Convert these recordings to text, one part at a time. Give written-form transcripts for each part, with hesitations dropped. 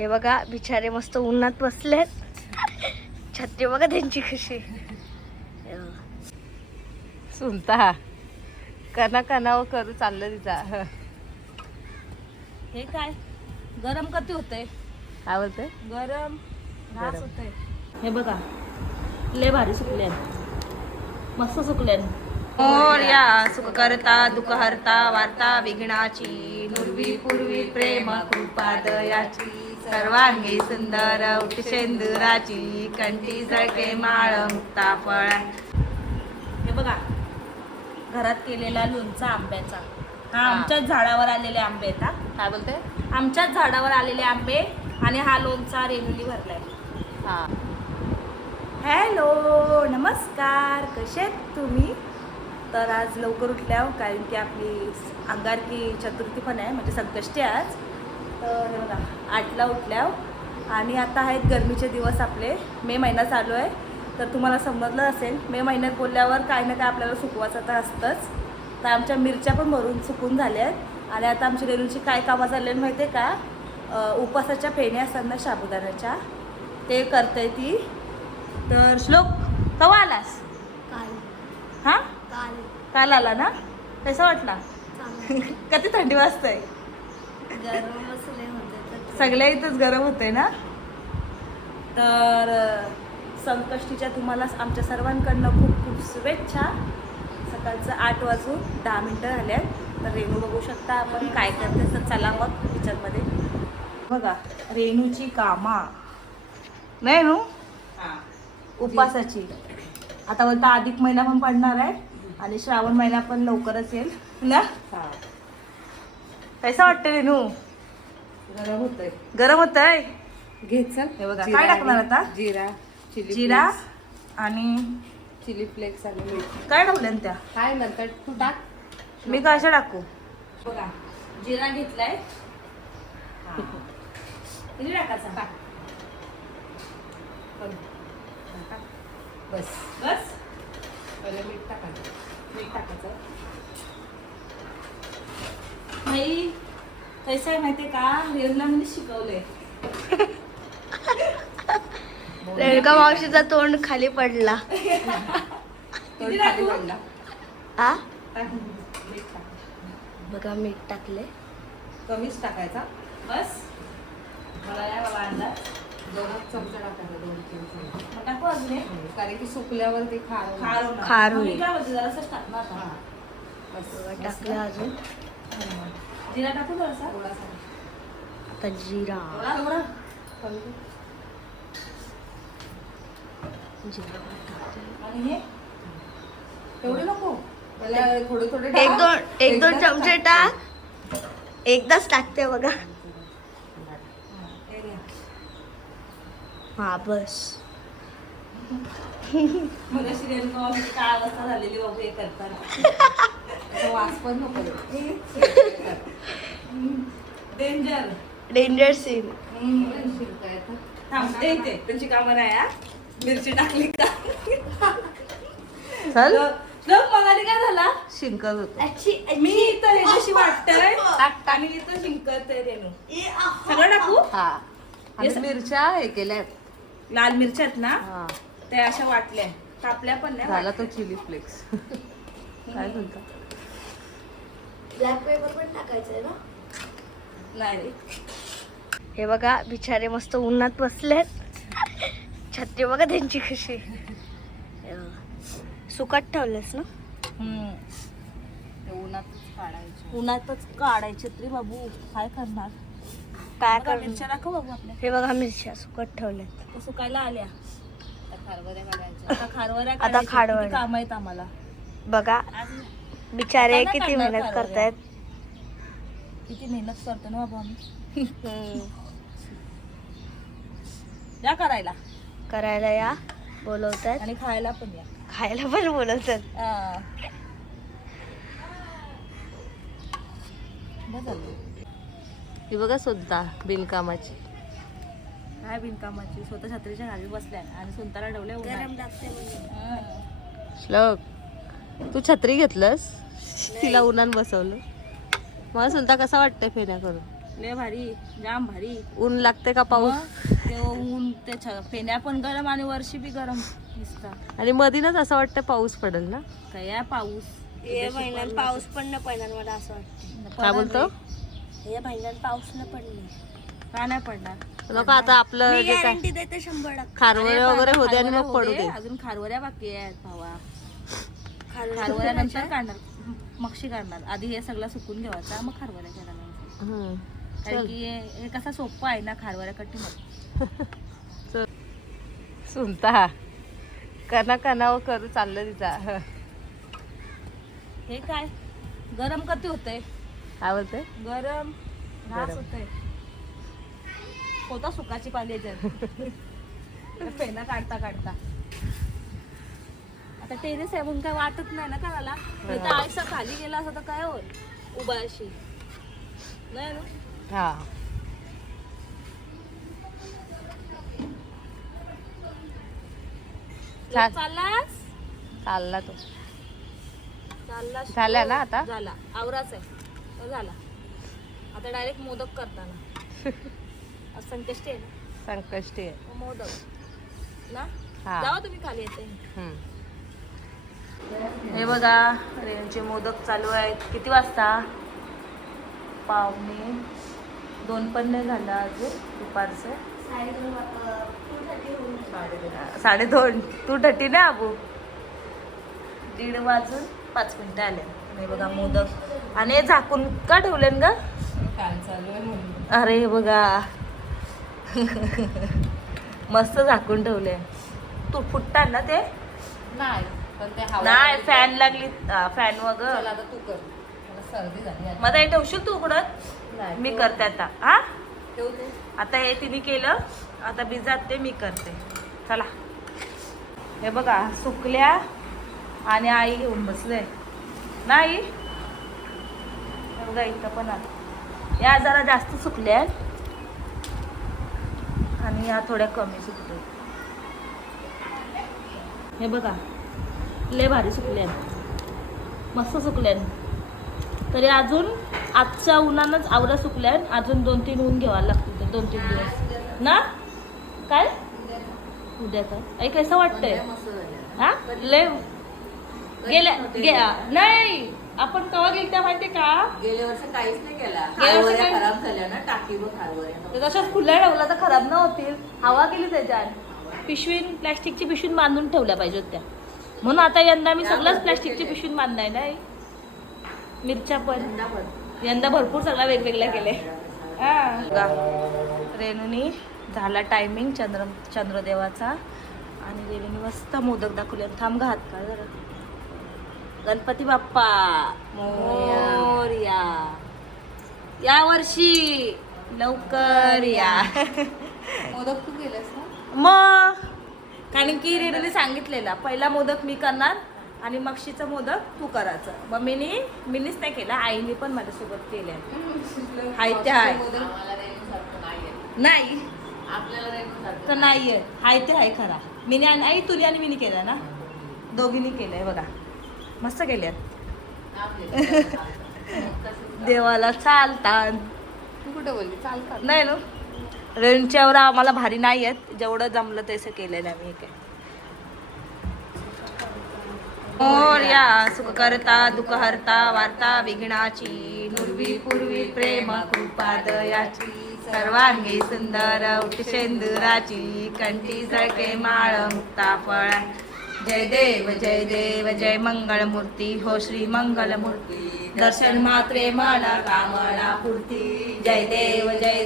हे बघा बिचारे मस्त उन्हात बसलेत. छत्री बघा त्यांची कशी. सुलता कना कनाव करू चाललं तिचा. हे काय गरम कधी होते? काय बोलते? गरम घास गरम. होते. हे बघा लय भारी सुकले, मस्त सुकले. मोरया सुख करता दुःख हरता वार्ता विघ्नाची नुरवी पूर्वी प्रेम कृपा दयाची सर्वांगी सुंदर उठशेंदुराची कंठी जळके माळ मुक्ता फळा. हे बघा घरात केलेला लोणचा आंब्याचा. हा आमच्याच झाडावर आलेले आंबे आहेत. हा काय बोलते? आमच्याच झाडावर आलेले आंबे आणि हा लोणचा रेणुनी भरलाय. हा हॅलो नमस्कार, कसे आहेत तुम्ही? तर आज लवकर उठल्यावर कारण की आपली अंगारकी चतुर्थी पण आहे, म्हणजे संकष्टी आज. तर हे बघा 8ला उठल्यावर आणि आता आहेत गरमीचे दिवस आपले. मे महिना चालू आहे. तर तुम्हाला समजलं असेल मे महिन्यात बोलल्यावर काय ना काय आपल्याला सुकवायचं तर असतंच. तर आमच्या मिरच्या पण भरून सुकून झाल्या आहेत आणि आता आमची रेणूची काय कामं चालले माहिती आहे का? उपासाच्या फेण्या असतात ना साबुदाण्याच्या, ते करते ती. तर श्लोक कवा आलास? हां काल आला ना? कसा वाटला? किती थंडी वाजते? सगळ्या इथंच गरम होते ना. तर संकष्टीच्या तुम्हाला आमच्या सर्वांकडनं खूप खूप शुभेच्छा. सकाळचं 8:10 झाले आहेत. तर रेणू बघू शकता आपण काय करते. तर चला मग किचनमध्ये. बघा रेणूची कामा नाही नू उपासाची. आता बोलता अधिक महिना पण पडणार आहे आणि श्रावण महिना पण लवकरच येईल ना. कैसा वाटतं रेणू? गरम होतंय. गरम होतंय. घे चल. हे बघा काय टाकणार आता? जिरा, जिरा आणि चिली फ्लेक्स आणि मीठ. काय टाकलं त्या? काय नंतर तू टाक. मी कशा टाकू? बघा जिरा घेतलाय. किती टाकायचा? टाक. बस बस पहिले मीठ टाकायचं. मीठ टाकायचं. नाही कसं आहे माहितीये का? रेणूला मी शिकवलंय. रेणुका मावशीचा तोंड खाली पडला. किती टाकू? आ टाक. मीठ टाक. बघा मीठ टाकले. कमीच टाकायचा. बस मला नाही बाबा अंदाज. 2 चमचे टाकायचा. 2 चमचे. मग टाकू अजून एक? कारण की सुकल्यावर ते खार होणार. खार मग मी होईल. काय बोलते जरासंच टाकणार आता. बस टाकलं अजून. जिरा टाकू जरासा? थोडासा. आता जिरा. एवढा? जिरा टाकते. आणि हे एवढे नको. मला थोडे थोडे एक दोन चमचे टाक. एकदाच टाकते बघा. हे घे. हा बस. मग अशी रेणुका मावशीची काय अवस्था झालेली बाबू हे करताना. वास पण नको. डेंजर. Danger scene. थांबते इथे त्यांची कामं नाही. हा मिरची टाकली का? चल. लोक मगाली काय झाला? शिंकत होतो. मी इथं हे जशी वाटतंय आणि इथं शिंकत आहे रेणू. सगळं टाकू? हा आणि मिरच्या हे केल्यात. लाल मिरच्या आहेत ना, हा त्या अशा वाटल्या, कापल्या पण नाही. झाला तो चिली फ्लेक्स. काय बोलता? ब्लॅक पेपर पण टाकायचंय ना. नाही रे. हे बघा बिचारे मस्त उन्हात बसलेत. छत्री बघा त्यांची कशी. सुकाट ठेवलेस ना. ते उन्हातच काढायचं. उन्हातच काढायचे तरी बाबू काय करणार? काय बघा, करणार? मिरच्या दाखव बाबू आपल्या. हे बघा मिरच्या सुकट ठेवल्यात. त्या सुकायला आल्या. हरभऱ्या काढायच्या. आता खारवऱ्या आता काढायच्या. खारवऱ्या. किती काम आहेत आम्हाला. बघा आज बिचारे आता किती काढणार मेहनत खारवऱ्या. करतायत. किती मेहनत करतो ना बाबू आम्ही. या करायला या बोलवतात आणि खायला पण या. खायला पण बोलवतात. बस झालं. ही बघा सुद्धा बिनकामाची. काय बिनकामाची. स्वतः छत्रीच्या खाली बसल्या आणि सुंताला ठेवल्या उन्हात. श्लोक तू छत्री घेतलंस तिला उन्हान बसवलं. मला सुलता कसा वाटतंय फेऱ्या करून? लय भारी, जाम भारी. ऊन लागते का पाऊस? मग ते ऊन त्याच्या फेण्या पण गरम आणि वर्षी बी गरम दिसतात. आणि मधीनच असं वाटतं पाऊस पडेल ना. काय पाऊस हे महिन्यात पाऊस पण नाही पडणार मला असं वाटतं. काय बोलतो? हे महिन्यात पाऊस नाही पडले. का नाही पडणार? लोक आता आपलं मी जे काय गॅरंटी देते 100%. खारवळे वगैरे होते आणि मग पडू दे. अजून खारवऱ्या बाकी आहेत भावा. खारवड्या खारवऱ्या नंतर काढणार, मक्षी काढणार. आधी हे सगळं सुकून घ्यायचा मग खारवऱ्या काढायला. हम्म. कारण की हे कसं सोपं आहे ना खारवऱ्या कट्टी. सुनता कना कनावर करू चाललं तिचा. हे काय गरम कधी होतंय? काय बोलते? गरम घास गरम. होतंय. होता सुकाची पाली फेना काढता काढता. आता टेरेस आहे म्हणून काय वाटत नाही ना करायला. इथं आयसा खाली गेला असं तर काय होईल उभा अशी नाही ना. हा छान. चाललास चालला तो. चालला झाल्या ना आता? झाला आवराच आहे तो झाला. आता डायरेक्ट मोदक करताना आज संकष्टी आहे ना. संकष्टी आहे. मग मोदक ना. हा. जावा तुम्ही खाली येते. हम्म. हे बघा रेणूचे मोदक चालू आहेत. किती वाजता? 1:45 पण नाही झालं अजून दुपारचं. 2:30 2:30 ना अबू. 1:30 वाजून 5 मिनिटं आले. हे बघा मोदक आणि हे झाकून का ठेवले ग? अरे हे बघा मस्त झाकून ठेवले. तू फुटतात ना ते? नाही पण ते हवा नाही फॅन लागली फॅन वगैरे. चला आता तू कर, मला सर्दी झाली आता. मग हे ठेवशील तू उघडत? नाही, मी तू- करते आता. हा ठेव तू. आता हे तिने केलं, आता भिजात ते मी करते. चला हे बघा सुकल्या आणि आई घेऊन बसले नाही. हे बघा इथं पण आता या जरा जास्त सुकल्या आणि या थोड्या कमी सुकल्या. हे बघा लय भारी सुकल्या, मस्त सुकल्या. तरी अजून आजच्या उन्हानंच आवडा सुकल्या. अजून 2-3 ऊन घ्यावा लागतील ते 2-3 दिवस ना. काय उद्या काय आई कसं वाटतंय? हा लय गेल्या नाही. आपण कवा गेलत्या माहितीये का? गेल्या वर्षी काहीच नाही केला. गेल्या वर्षी खारवऱ्या काय- खराब झाल्या ना टाकी व खारवऱ्या. ते तशाच खुल्या ठेवला तर खराब न होतील. हवा गेली त्याच्यात. पिशवीन प्लॅस्टिकची पिशवीन बांधून ठेवल्या पाहिजे होत्या. म्हणून आता यंदा मी सगळंच प्लॅस्टिकची पिशवीन बांधलाय नाही. मिरच्या पण यंदा भरपूर सगळ्या वेगवेगळ्या केले. रेणूनी झाला टायमिंग चंद्रदेवाचा आणि रेणूनी मस्त मोदक दाखवले. थांब हात का जरा. गणपती बाप्पा मोरया. या वर्षी लवकर या. मोदक तू केलंस ना? मग कारण की रेणूने सांगितलेला पहिला मोदक मी करणार आणि मक्षीचं मोदक तू करायचं. मग मीनीच नाही केला, आईने पण माझ्यासोबत केल्या. हाय ते हाय नाही तर नाही आहे. हाय ते हाय खरा. मीने आणि आई तुरी आणि मीनी केला ना. दोघींनी केलंय बघा. मस्त केल्यात. देवाला चालतात. तू कुठे बोलली? चालतात नाही ना रेणूच्यावर आम्हाला भारी नाही आहेत. जेवढं जमलं तसं केलेलं आम्ही. काय मोरया सुख करता दुःख हरता वार्ता विघ्नाची नुरवी पूर्वी प्रेम कृपा दयाची सर्वांगी सुंदर उठशेंदुराची कंठी जळके माळ मुक्ता फळ. जय देव जय मंगळ मूर्ती हो श्री मंगल मूर्ती. दर्शन मात्रे मला कामना पूर्ती. जय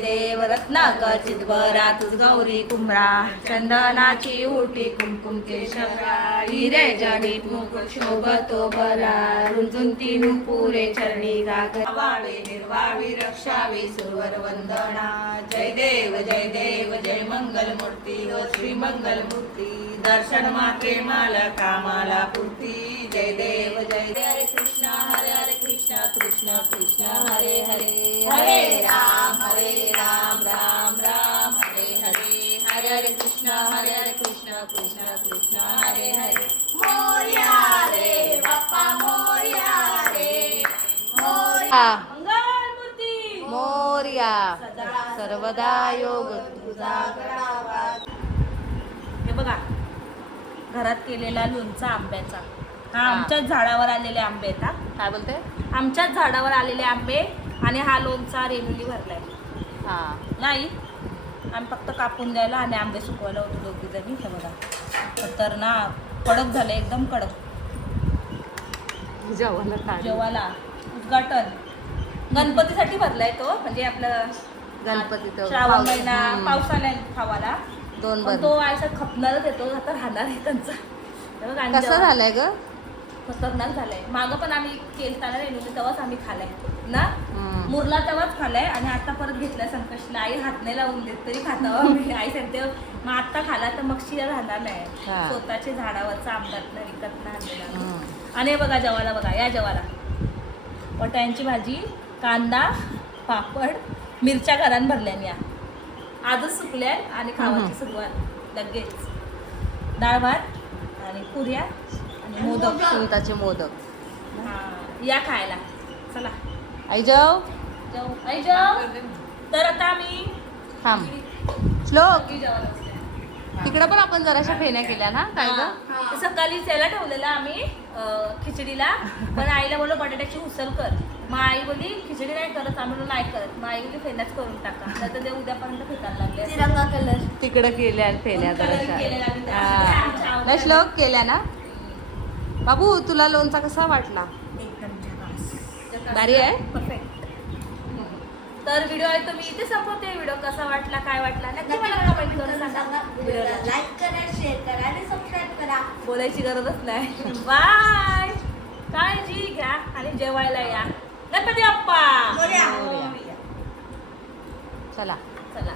देव रत्नाकर चितबरा तुझ गौरी कुंभरा. चंदनाची उटी कुमकुम केशरा. हिरे जडित मुकुट शोभतो बरा. रुंजुंती नुपुरे चरणी गागर. वावे निर्वावी रक्षावी सुरवर वंदना. जय देव जय मंगल मूर्ती हो श्री मंगल मूर्ती. दर्शन मात्रे मला कामाला पूर्ती. जय देव हरे कृष्णा कृष्ण कृष्ण हरे हरे. हरे राम राम राम हरे हरे. हरे हरे कृष्ण कृष्ण कृष्ण हरे हरे. मोरया रे बाप्पा मोरया रे. मोरया मंगल मूर्ती मोरया सर्वदा योग तुझा हे बघा घरात केलेला लोणचा आंब्याचा. हा आमच्याच झाडावर आलेले आंबे आहेत. हा काय बोलते? आमच्याच झाडावर आलेले आंबे आणि हा लोणचा रेणुली भरलाय. हा नाही आम्ही फक्त कापून द्यायला आणि आंबे सुकवायला होतो दोघी जणी. हे बघा तर ना कडक झालं एकदम कडक. जेवायला काढ. जेवायला उद्घाटन गणपतीसाठी भरलाय तो, म्हणजे आपलं गणपती तर श्रावण पाऊस- महिना हम्म. पावसाळ्यात खावाला. 2 पण तो असा खपणारच येतो, आता राहणार आहे त्यांचा. हे बघा, आणि कसं जेव्हा- झालंय ग? खतरनाक झालंय. मागं पण आम्ही केलताना रेणुली तेव्हाच आम्ही खाल्लाय ना, हम्म. मुरला तेव्हाच खाल्लाय आणि आता परत घेतलाय संकष्टीला. आई हात नाही लावून देत तरी खातावा मी. आई सांगते मग आता खाला तर मग शिरा राहणार नाही. हा. स्वतःचे झाडावरचा आंब्यात नाही विकत नाही आणलेला. हम्म. आणि हे बघा जेवायला, बघा या जेवायला वटाण्यांची भाजी, कांदा, पापड, मिरच्या घरान भरल्या या आजच सुकल्या आणि खावायची सुरुवात लगेच. डाळ भात आणि पुऱ्या आणि मोदक. सुंताचे मोदक. हा, या खायला चला. आई जाऊ जाऊ आई जाऊ. तर आता आम्ही थांब. श्लोक सगळी जेवायला बसलोय. तिकडं पण आपण जराशा फेऱ्या केल्या ना काय ग? ते सकाळी त्याला ठेवलेलं आम्ही खिचडीला, पण आईला बोललो बटाट्याची उसळ कर. मग आई बोलली खिचडी नाही करत, आम्ही बोललो नाही करत. मग आई बोलली फेऱ्याच करून टाका, तर ते उद्यापर्यंत फेकायला लागले. तिरंगा कलर. तिकडं केल्या फेऱ्या कलर केलेला आम्ही त्या. जराशा. आमच्या हा. आवडीचा. नाही श्लोक केल्या ना? बाबू तुला लोणचा कसा वाटला? एकदम झकास. भारी आहे? परफेक्ट. तर व्हिडिओ आहे तो मी इथे संपवते. व्हिडिओ कसा वाटला, काय वाटला नक्की मला कमेंट करून सांगा. व्हिडिओला लाईक करा, शेअर करा आणि सबस्क्राईब करा. बोलायची गरजच नाही. बाय. काळजी घ्या आणि जेवायला या. गणपती बाप्पा मोरया. मोरया. चला चला.